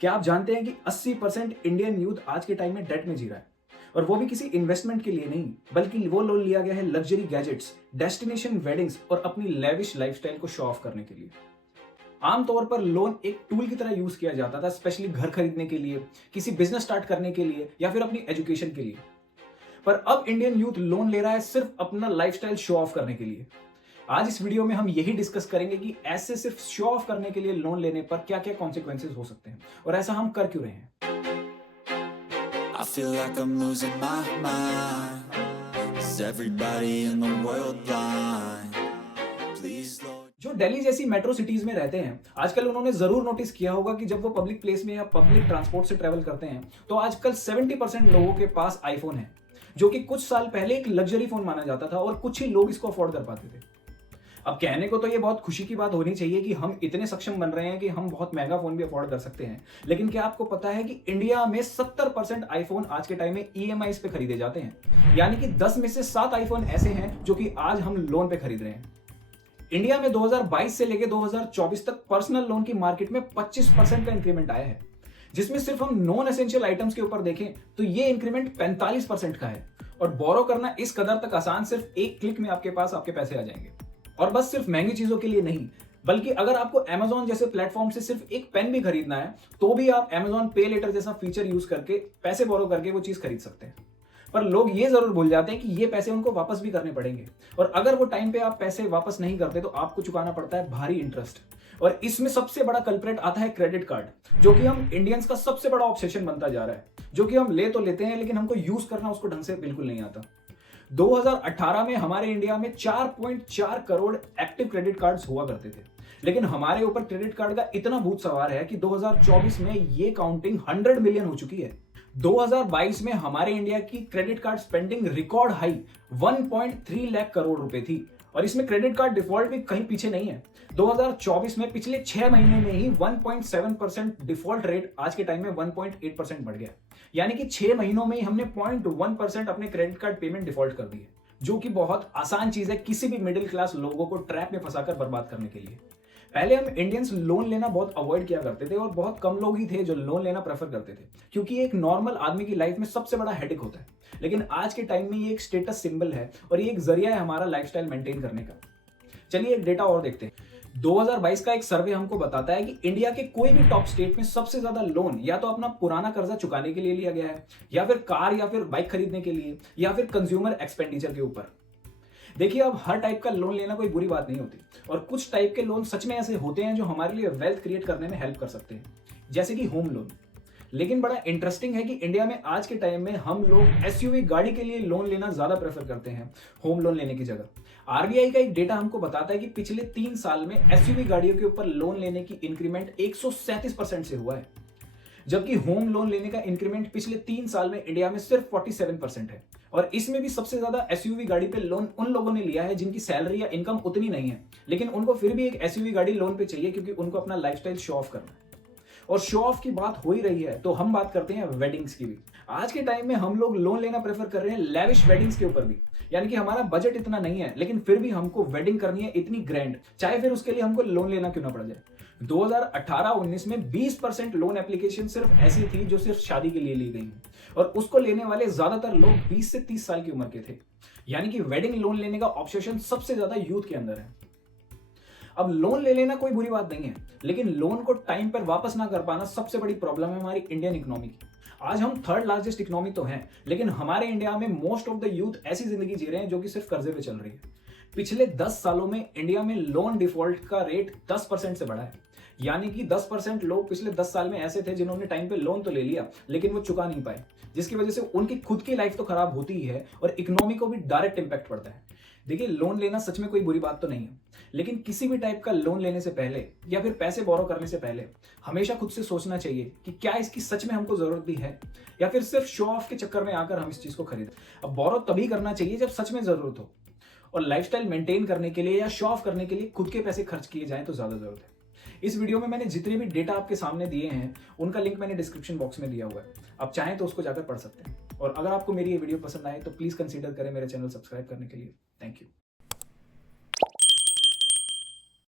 क्या आप जानते हैं कि 80% इंडियन यूथ आज के टाइम में डेट में जी रहा है? और वो भी किसी इन्वेस्टमेंट के लिए नहीं, बल्कि वो लोन लिया गया है लग्जरी गैजेट्स, डेस्टिनेशन वेडिंग्स और अपनी लेविश लाइफस्टाइल को शो ऑफ करने के लिए। आमतौर पर लोन एक टूल की तरह यूज किया जाता था, स्पेशली घर खरीदने के लिए, किसी बिजनेस स्टार्ट करने के लिए या फिर अपनी एजुकेशन के लिए। पर अब इंडियन यूथ लोन ले रहा है सिर्फ अपना लाइफस्टाइल शो ऑफ करने के लिए। आज इस वीडियो में हम यही डिस्कस करेंगे कि ऐसे सिर्फ शो ऑफ करने के लिए लोन लेने पर क्या क्या कॉन्सिक्वेंसेस हो सकते हैं और ऐसा हम कर क्यों रहे हैं। I feel like I'm losing my mind. Is everybody in the world blind? Please, Lord. जो दिल्ली जैसी मेट्रो सिटीज में रहते हैं, आजकल उन्होंने जरूर नोटिस किया होगा कि जब वो पब्लिक प्लेस में या पब्लिक ट्रांसपोर्ट से ट्रेवल करते हैं तो आजकल 70% लोगों के पास आईफोन है, जो कि कुछ साल पहले एक लग्जरी फोन माना जाता था और कुछ ही लोग इसको अफोर्ड कर पाते थे। अब कहने को तो ये बहुत खुशी की बात होनी चाहिए कि हम इतने सक्षम बन रहे हैं कि हम बहुत महंगा फोन भी अफोर्ड कर सकते हैं, लेकिन क्या आपको पता है कि इंडिया में 70% आईफोन आज के टाइम में ईएमआई पे खरीदे जाते हैं। यानी कि 10 में से 7 आईफोन ऐसे हैं जो कि आज हम लोन पे खरीद रहे हैं। इंडिया में 2022 से लेकर 2024 तक पर्सनल लोन की मार्केट में 25% का इंक्रीमेंट आया है, जिसमें सिर्फ हम नॉन एसेंशियल आइटम्स के ऊपर देखें तो ये इंक्रीमेंट 45% का है। और बोरो करना इस कदर तक आसान, सिर्फ एक क्लिक में आपके पास आपके पैसे आ जाएंगे। और बस सिर्फ महंगी चीजों के लिए नहीं, बल्कि अगर आपको Amazon जैसे प्लेटफॉर्म से सिर्फ एक पेन भी खरीदना है तो भी आप Amazon पे लेटर जैसा फीचर यूज करके पैसे बोरो करके वो चीज खरीद सकते हैं। पर लोग ये जरूर भूल जाते हैं कि ये पैसे उनको वापस भी करने पड़ेंगे, और अगर वो टाइम पे आप पैसे वापस नहीं करते तो आपको चुकाना पड़ता है भारी इंटरेस्ट। और इसमें सबसे बड़ा कल्प्रेट आता है क्रेडिट कार्ड, जो कि हम इंडियंस का सबसे बड़ा ऑब्सेशन बनता जा रहा है, जो कि हम ले तो लेते हैं लेकिन हमको यूज करना उसको ढंग से बिल्कुल नहीं आता। 2018 में हमारे इंडिया में 4.4 करोड़ एक्टिव क्रेडिट कार्ड्स हुआ करते थे, लेकिन हमारे ऊपर क्रेडिट कार्ड का इतना भूत सवार है कि 2024 में ये काउंटिंग 100 मिलियन हो चुकी है। 2022 में हमारे इंडिया की credit card spending record high 1.3 lakh crore रुपए थी, और इसमें क्रेडिट कार्ड डिफॉल्ट भी कहीं पीछे नहीं है। 2024 में पिछले 6 महीने में ही 1.7% डिफॉल्ट रेट आज के टाइम में 1.8% बढ़ गया। यानी कि 6 महीनों में ही हमने 0.1% अपने क्रेडिट कार्ड पेमेंट डिफॉल्ट कर दी है, जो कि बहुत आसान चीज है किसी भी मिडिल क्लास लोगों को ट्रैप में फंसाकर बर्बाद करने के लिए। पहले हम इंडियंस लोन लेना बहुत अवॉइड किया करते थे और बहुत कम लोग ही थे जो लोन लेना प्रेफर करते थे, क्योंकि एक नॉर्मल आदमी की लाइफ में सबसे बड़ा हेडेक होता है। लेकिन आज के टाइम में ये एक स्टेटस सिंबल है और ये एक जरिया है हमारा लाइफस्टाइल मेंटेन करने का। चलिए एक डेटा और देखते हैं। 2022 का एक सर्वे हमको बताता है कि इंडिया के कोई भी टॉप स्टेट में सबसे ज्यादा लोन या तो अपना पुराना कर्जा चुकाने के लिए लिया गया है, या फिर कार या फिर बाइक खरीदने के लिए, या फिर कंज्यूमर एक्सपेंडिचर के ऊपर। देखिए, अब हर टाइप का लोन लेना कोई बुरी बात नहीं होती, और कुछ टाइप के लोन सच में ऐसे होते हैं जो हमारे लिए वेल्थ क्रिएट करने में हेल्प कर सकते हैं, जैसे कि होम लोन। लेकिन बड़ा इंटरेस्टिंग है कि इंडिया में आज के टाइम में हम लोग एसयूवी गाड़ी के लिए लोन लेना ज्यादा प्रेफर करते हैं होम लोन लेने की जगह। आरबीआई का एक डेटा हमको बताता है कि पिछले 3 साल में एसयूवी गाड़ियों के ऊपर लोन लेने की इंक्रीमेंट 137% से हुआ है, जबकि होम लोन लेने का इंक्रीमेंट पिछले 3 साल में इंडिया में सिर्फ 47% है। और इसमें भी सबसे ज्यादा एसयूवी गाड़ी पे लोन उन लोगों ने लिया है जिनकी सैलरी या इनकम उतनी नहीं है, लेकिन उनको फिर भी एक एसयूवी गाड़ी लोन पे चाहिए, क्योंकि उनको अपना लाइफस्टाइल शो ऑफ करना है। और शो ऑफ की बात हो ही रही है तो हम बात करते हैं वेडिंग्स की भी। आज के टाइम में हम लोग लोन लेना प्रेफर कर रहे हैं लेविश वेडिंग्स के ऊपर भी। यानी कि हमारा बजट इतना नहीं है, लेकिन फिर भी हमको वेडिंग करनी है इतनी ग्रैंड, चाहे फिर उसके लिए हमको लोन लेना क्यों ना पड़ जाए। 2018-19 में 20% लोन एप्लीकेशन सिर्फ ऐसी थी जो सिर्फ शादी के लिए ली गई, और उसको लेने वाले ज्यादातर लोग 20 से 30 साल की उम्र के थे। यानी कि वेडिंग लोन लेने का ऑब्सेशन सबसे ज्यादा यूथ के अंदर है। अब लोन ले लेना कोई बुरी बात नहीं है, लेकिन लोन को टाइम पर वापस ना कर पाना सबसे बड़ी प्रॉब्लम है हमारी इंडियन इकोनॉमी की। आज हम 3rd लार्जेस्ट इकोनॉमी तो हैं, लेकिन हमारे इंडिया में मोस्ट ऑफ द यूथ ऐसी जिंदगी जी रहे हैं जो कि सिर्फ कर्जे पे चल रही है। पिछले 10 सालों में इंडिया में लोन डिफॉल्ट का रेट 10% से बढ़ा है। यानी कि 10% लोग पिछले 10 साल में ऐसे थे जिन्होंने टाइम पे लोन तो ले लिया लेकिन वो चुका नहीं पाए, जिसकी वजह से उनकी खुद की लाइफ तो खराब होती ही है और इकोनॉमी को भी डायरेक्ट इंपैक्ट पड़ता है। देखिए, लोन लेना सच में कोई बुरी बात तो नहीं है, लेकिन किसी भी टाइप का लोन लेने से पहले या फिर पैसे बोरो करने से पहले हमेशा खुद से सोचना चाहिए कि क्या इसकी सच में हमको जरूरत भी है, या फिर सिर्फ शो ऑफ के चक्कर में आकर हम इस चीज को खरीदें। अब बोरो तभी करना चाहिए जब सच में जरूरत हो, और लाइफस्टाइल मेंटेन करने के लिए या शो ऑफ करने के लिए खुद के पैसे खर्च किए जाएं तो ज्यादा जरूरत है। इस वीडियो में मैंने जितने भी डेटा आपके सामने दिए हैं उनका लिंक मैंने डिस्क्रिप्शन बॉक्स में दिया हुआ है, आप चाहें तो उसको जाकर पढ़ सकते हैं। और अगर आपको मेरी ये वीडियो पसंद आए तो प्लीज कंसीडर करें मेरे चैनल सब्सक्राइब करने के लिए। Thank you.